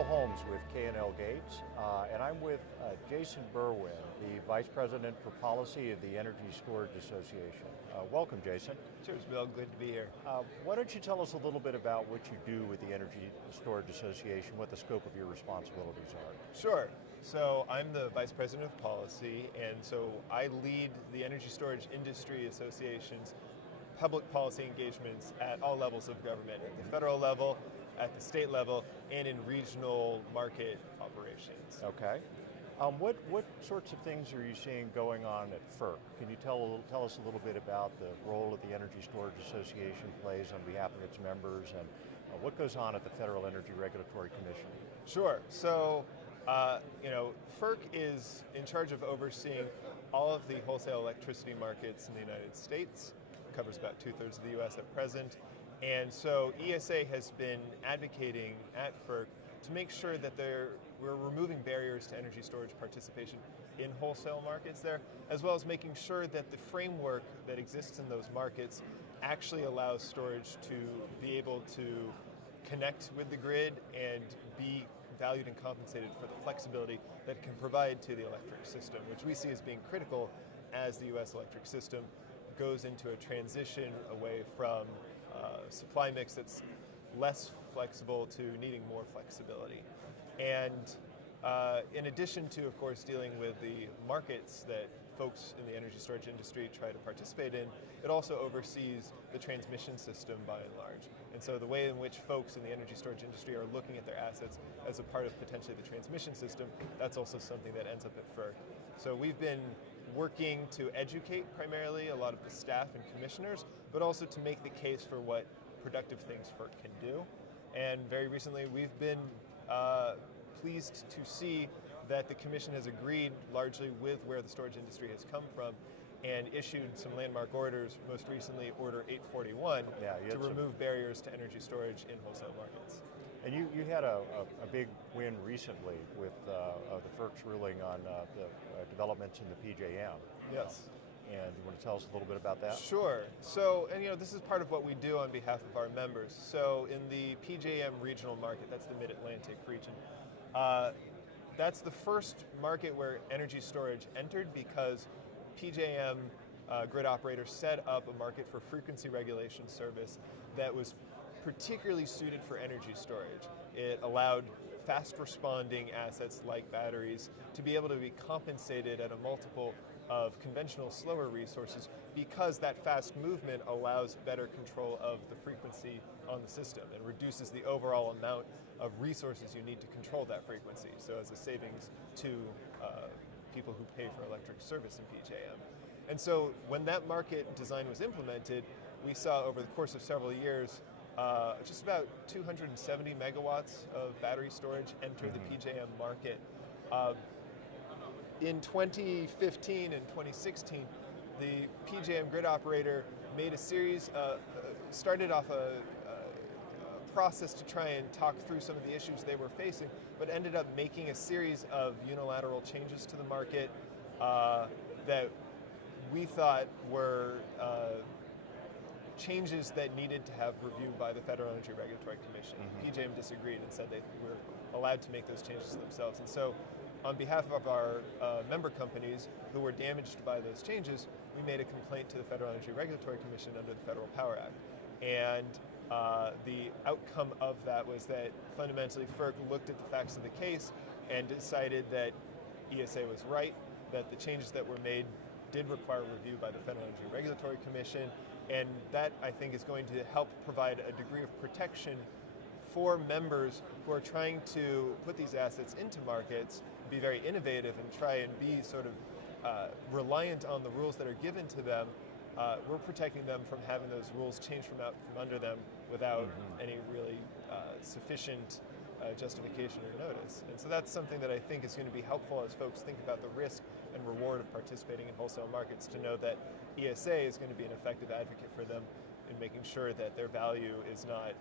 Bill Holmes with K&L Gates, and I'm with Jason Burwen, the Vice President for Policy of the Energy Storage Association. Welcome, Jason. Cheers, Bill. Good to be here. Why don't you tell us a little bit about what you do with the Energy Storage Association, what the scope of your responsibilities are? Sure. So I'm the Vice President of Policy, and so I lead the Energy Storage Industry Association's public policy engagements at all levels of government, at the federal level, at the state level, and in regional market operations. Okay. What sorts of things are you seeing going on at FERC? Can you tell us a little bit about the role that the Energy Storage Association plays on behalf of its members, and what goes on at the Federal Energy Regulatory Commission? Sure. So, FERC is in charge of overseeing all of the wholesale electricity markets in the United States. It covers about 2/3 of the U.S. at present. And so ESA has been advocating at FERC to make sure that we're removing barriers to energy storage participation in wholesale markets there, as well as making sure that the framework that exists in those markets actually allows storage to be able to connect with the grid and be valued and compensated for the flexibility that it can provide to the electric system, which we see as being critical as the U.S. electric system goes into a transition away from supply mix that's less flexible to needing more flexibility. And in addition to, of course, dealing with the markets that folks in the energy storage industry try to participate in, it also oversees the transmission system by and large. And so the way in which folks in the energy storage industry are looking at their assets as a part of potentially the transmission system, that's also something that ends up at FERC. So we've been working to educate primarily a lot of the staff and commissioners, but also to make the case for what productive things FERC can do. And very recently we've been pleased to see that the Commission has agreed largely with where the storage industry has come from and issued some landmark orders, most recently Order 841, to remove barriers to energy storage in wholesale markets. And you had a big win recently with the FERC's ruling on the developments in the PJM. Yes. And you want to tell us a little bit about that? Sure. So, this is part of what we do on behalf of our members. So in the PJM regional market, that's the Mid-Atlantic region, that's the first market where energy storage entered because PJM grid operators set up a market for frequency regulation service that was particularly suited for energy storage. It allowed fast responding assets like batteries to be able to be compensated at a multiple of conventional slower resources because that fast movement allows better control of the frequency on the system and reduces the overall amount of resources you need to control that frequency. So as a savings to people who pay for electric service in PJM. And so when that market design was implemented, we saw over the course of several years just about 270 megawatts of battery storage enter the PJM market. In 2015 and 2016, the PJM grid operator made a series, started off a process to try and talk through some of the issues they were facing, but ended up making a series of unilateral changes to the market that we thought were changes that needed to have review by the Federal Energy Regulatory Commission. PJM disagreed and said they were allowed to make those changes themselves. And so on behalf of our member companies who were damaged by those changes, we made a complaint to the Federal Energy Regulatory Commission under the Federal Power Act. And the outcome of that was that fundamentally FERC looked at the facts of the case and decided that ESA was right, that the changes that were made did require review by the Federal Energy Regulatory Commission, and that, I think, is going to help provide a degree of protection for members who are trying to put these assets into markets, be very innovative, and try and be sort of reliant on the rules that are given to them. We're protecting them from having those rules changed from under them without any really sufficient justification or notice. And so that's something that I think is going to be helpful as folks think about the risk and reward of participating in wholesale markets, to know that ESA is going to be an effective advocate for them in making sure that their value is not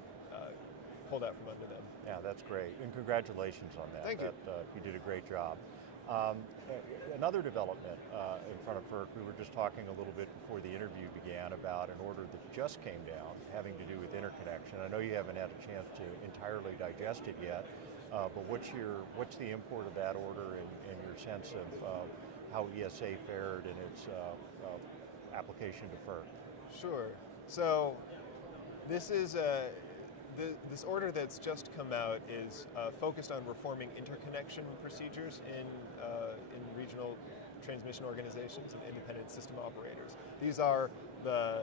pulled out from under them. Yeah, that's great. And congratulations on that. Thank you. You did a great job. Another development in front of FERC, we were just talking a little bit before the interview began about an order that just came down having to do with interconnection. I know you haven't had a chance to entirely digest it yet, but what's the import of that order and your sense of how ESA fared in its application to FERC? Sure. So this is this order that's just come out is focused on reforming interconnection procedures in regional transmission organizations and independent system operators. These are the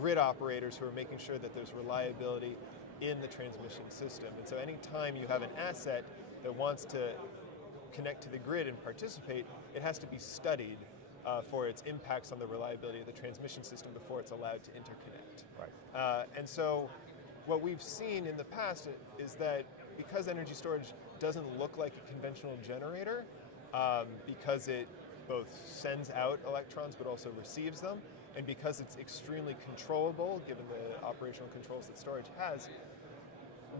grid operators who are making sure that there's reliability in the transmission system. And so anytime you have an asset that wants to connect to the grid and participate, it has to be studied for its impacts on the reliability of the transmission system before it's allowed to interconnect. Right. And so what we've seen in the past is that because energy storage doesn't look like a conventional generator, because it both sends out electrons but also receives them, and because it's extremely controllable given the operational controls that storage has,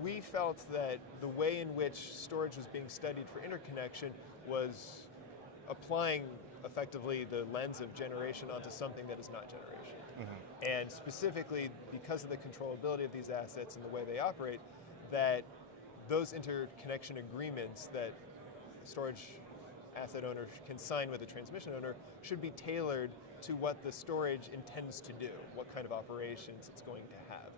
we felt that the way in which storage was being studied for interconnection was applying effectively the lens of generation onto something that is not generation. Mm-hmm. And specifically, because of the controllability of these assets and the way they operate, that those interconnection agreements that storage asset owner can sign with a transmission owner should be tailored to what the storage intends to do, what kind of operations it's going to have.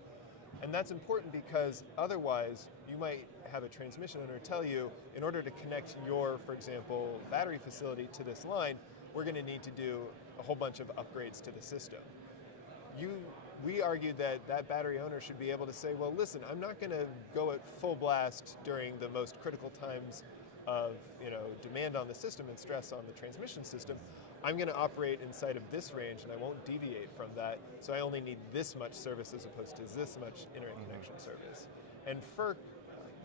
And that's important because otherwise you might have a transmission owner tell you, in order to connect your, for example, battery facility to this line, we're going to need to do a whole bunch of upgrades to the system. We argued that that battery owner should be able to say, well, listen, I'm not going to go at full blast during the most critical times of demand on the system and stress on the transmission system. I'm going to operate inside of this range and I won't deviate from that, so I only need this much service as opposed to this much interconnection service. And FERC,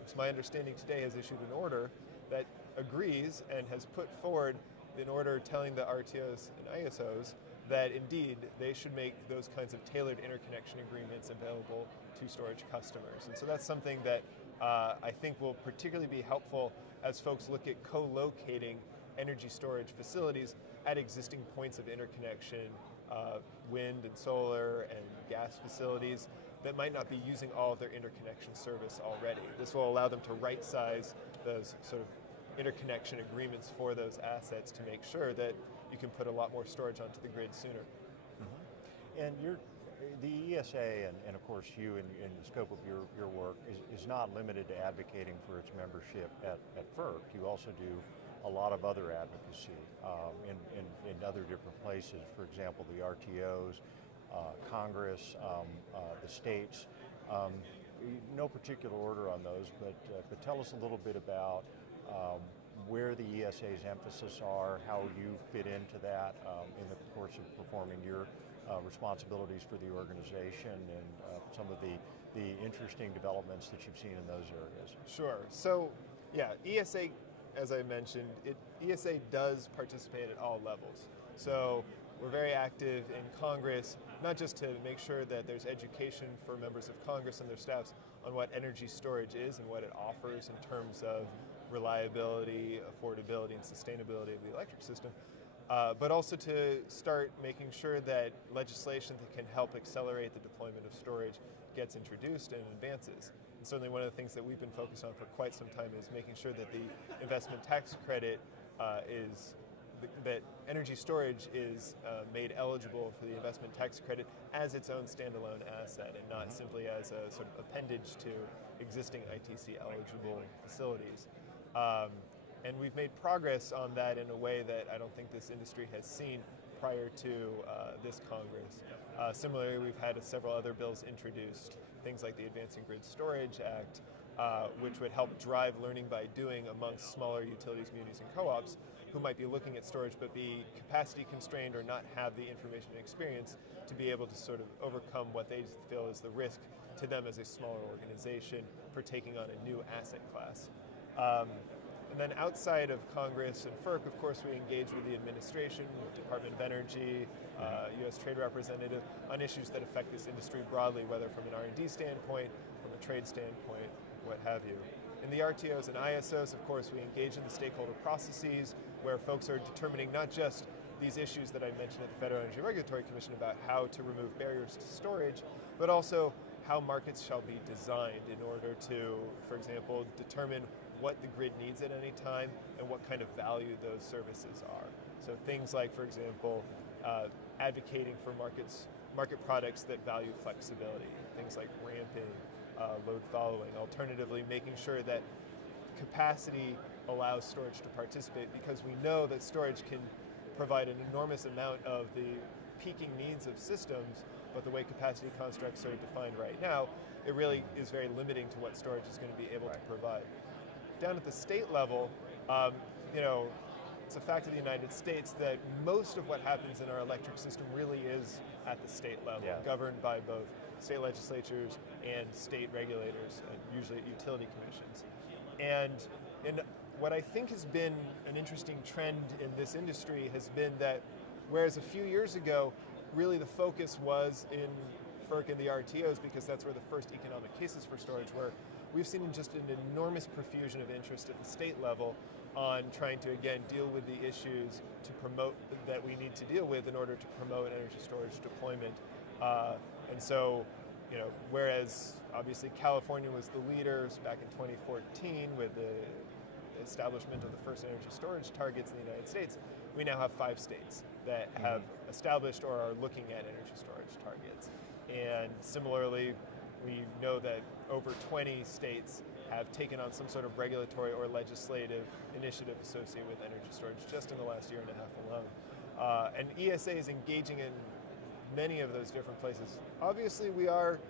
it's my understanding today, has issued an order that agrees and has put forward an order telling the RTOs and ISOs that indeed they should make those kinds of tailored interconnection agreements available to storage customers. And so that's something that I think will particularly be helpful as folks look at co-locating energy storage facilities at existing points of interconnection, wind and solar and gas facilities that might not be using all of their interconnection service already. This will allow them to right-size those sort of interconnection agreements for those assets to make sure that you can put a lot more storage onto the grid sooner. Mm-hmm. And the ESA, and of course you in the scope of your work, is not limited to advocating for its membership at FERC. You also do a lot of other advocacy in other different places. For example, the RTOs, Congress, the states. No particular order on those, but tell us a little bit about where the ESA's emphasis are, how you fit into that in the course of performing your responsibilities for the organization, and some of the interesting developments that you've seen in those areas. Sure. So, yeah, ESA, as I mentioned, ESA does participate at all levels. So we're very active in Congress, not just to make sure that there's education for members of Congress and their staffs on what energy storage is and what it offers in terms of reliability, affordability, and sustainability of the electric system, but also to start making sure that legislation that can help accelerate the deployment of storage gets introduced and advances. And certainly one of the things that we've been focused on for quite some time is making sure that the investment tax credit that energy storage is made eligible for the investment tax credit as its own standalone asset and not simply as a sort of appendage to existing ITC eligible facilities. And we've made progress on that in a way that I don't think this industry has seen prior to this Congress. Similarly, we've had several other bills introduced, things like the Advancing Grid Storage Act, which would help drive learning by doing amongst smaller utilities, munis, and co-ops who might be looking at storage but be capacity constrained or not have the information and experience to be able to sort of overcome what they feel is the risk to them as a smaller organization for taking on a new asset class. And then outside of Congress and FERC, of course, we engage with the administration, Department of Energy, U.S. Trade Representative, on issues that affect this industry broadly, whether from an R&D standpoint, from a trade standpoint, what have you. In the RTOs and ISOs, of course, we engage in the stakeholder processes where folks are determining not just these issues that I mentioned at the Federal Energy Regulatory Commission about how to remove barriers to storage, but also how markets shall be designed in order to, for example, determine what the grid needs at any time and what kind of value those services are. So things like, for example, advocating for market products that value flexibility, things like ramping, load following, alternatively making sure that capacity allows storage to participate, because we know that storage can provide an enormous amount of the peaking needs of systems, but the way capacity constructs are defined right now, it really is very limiting to what storage is going to be able to provide. Down at the state level, it's a fact of the United States that most of what happens in our electric system really is at the state level, governed by both state legislatures and state regulators, and usually utility commissions. And what I think has been an interesting trend in this industry has been that, whereas a few years ago, really the focus was in FERC and the RTOs, because that's where the first economic cases for storage were, we've seen just an enormous profusion of interest at the state level on trying to, again, deal with the issues to promote that we need to deal with in order to promote energy storage deployment. And so, whereas obviously California was the leaders back in 2014 with the establishment of the first energy storage targets in the United States, we now have 5 states that have established or are looking at energy storage targets. And similarly, we know that over 20 states have taken on some sort of regulatory or legislative initiative associated with energy storage just in the last year and a half alone. And ESA is engaging in many of those different places. Obviously, we are,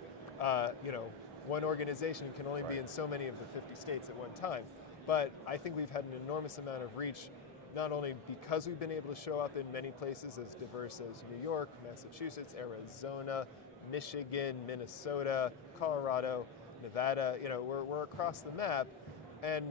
one organization can only be in so many of the 50 states at one time. But I think we've had an enormous amount of reach, not only because we've been able to show up in many places as diverse as New York, Massachusetts, Arizona, Michigan, Minnesota, Colorado, Nevada, we're across the map, and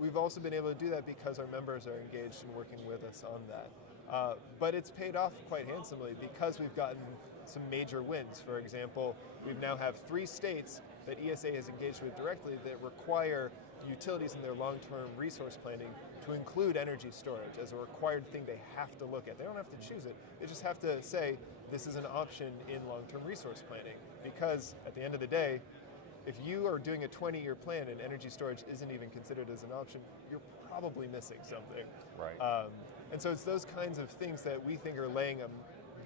we've also been able to do that because our members are engaged in working with us on that. But it's paid off quite handsomely because we've gotten some major wins. For example, we now have 3 states that ESA has engaged with directly that require utilities in their long-term resource planning to include energy storage as a required thing they have to look at. They don't have to choose it, they just have to say this is an option in long-term resource planning, because at the end of the day, if you are doing a 20-year plan and energy storage isn't even considered as an option, you're probably missing something. Right. And so it's those kinds of things that we think are laying a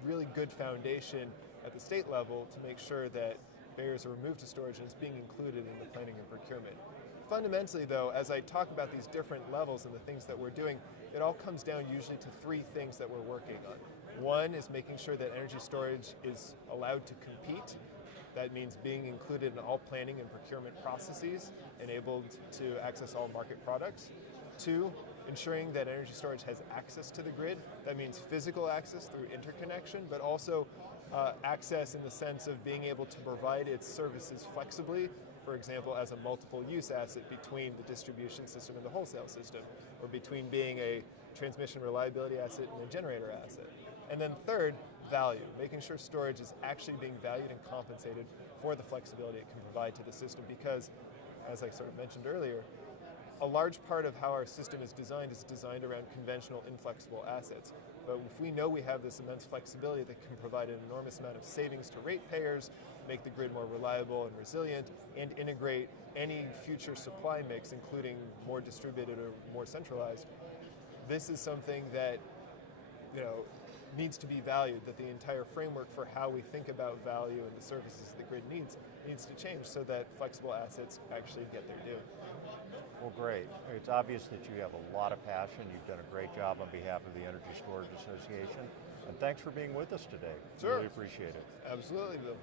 really good foundation at the state level to make sure that barriers are removed to storage and it's being included in the planning and procurement. Fundamentally, though, as I talk about these different levels and the things that we're doing, it all comes down usually to 3 things that we're working on. One is making sure that energy storage is allowed to compete. That means being included in all planning and procurement processes, enabled to access all market products. 2, ensuring that energy storage has access to the grid. That means physical access through interconnection, but also access in the sense of being able to provide its services flexibly, for example, as a multiple use asset between the distribution system and the wholesale system, or between being a transmission reliability asset and a generator asset. And then 3rd, value, making sure storage is actually being valued and compensated for the flexibility it can provide to the system, because, as I sort of mentioned earlier, a large part of how our system is designed around conventional inflexible assets. But if we know we have this immense flexibility that can provide an enormous amount of savings to ratepayers, make the grid more reliable and resilient, and integrate any future supply mix, including more distributed or more centralized, this is something that needs to be valued, that the entire framework for how we think about value and the services the grid needs to change so that flexible assets actually get their due. Well, great. It's obvious that you have a lot of passion. You've done a great job on behalf of the Energy Storage Association. And thanks for being with us today. Sure. Really appreciate it. Absolutely, Bill.